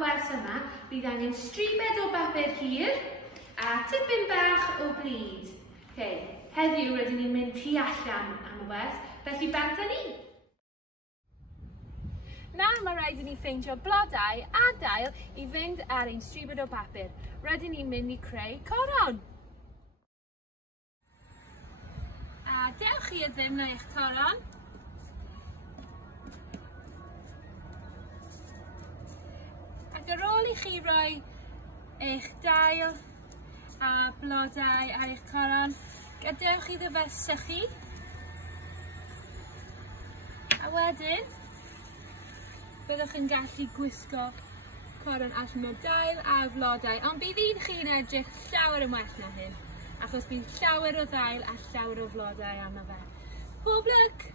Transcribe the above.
wers yma, bydd angen stribed o bapur hir a tipyn bach o blyd. Heddiw rydyn ni'n mynd tu allan am y wers, felly bant â ni. Nawr mae rhaid i ni ffeindio blodau a dail i fynd ar ein stribed o bapur. Rydyn ni'n mynd i creu coron. A dewch chi ddim na eich coron. Ac ar ôl i chi roi eich dail a blodau ar eich coron, gadewch iddo fe sychu. A wedyn, byddwch chi'n gallu gwisgo coron allan o dail a flodau, ond bydd un chi'n edrych llawer yn well na hyn, achos bydd llawer o dail a llawer o flodau arno fe. Pob lwc!